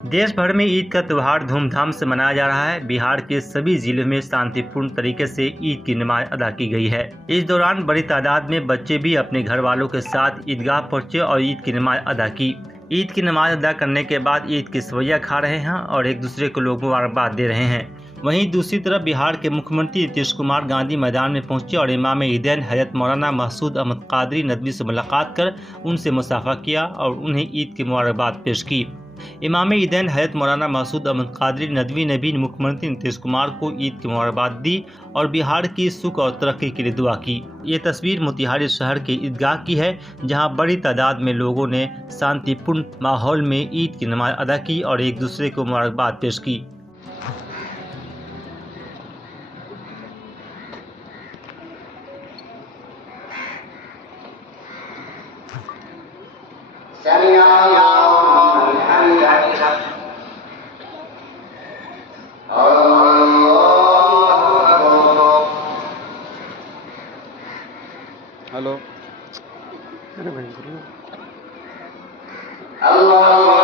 देश भर में ईद का त्यौहार धूमधाम से मनाया जा रहा है। बिहार के सभी जिलों में शांतिपूर्ण तरीके से ईद की नमाज अदा की गई है। इस दौरान बड़ी तादाद में बच्चे भी अपने घर वालों के साथ ईदगाह पहुंचे और ईद की नमाज अदा की। ईद की नमाज अदा करने के बाद ईद की सवैया खा रहे हैं और एक दूसरे को लोग मुबारकबाद दे रहे हैं। वहीं दूसरी तरफ बिहार के मुख्यमंत्री नीतीश कुमार गांधी मैदान में पहुंचे और इमाम ईदैन हजरत मौलाना महसूद अहमद कादरी नदवी से मुलाकात कर उनसे मुसाफा किया और उन्हें ईद की मुबारकबाद पेश की। इमाम ईदैन हजरत मौलाना महसूद अहमद कादरी नदवी ने भी मुख्यमंत्री नीतीश कुमार को ईद की मुबारकबाद दी और बिहार की सुख और तरक्की के लिए दुआ की। ये तस्वीर मोतिहारी शहर के ईदगाह की है, जहां बड़ी तादाद में लोगों ने शांतिपूर्ण माहौल में ईद की नमाज अदा की और एक दूसरे को मुबारकबाद पेश की। हेलो। अल्लाह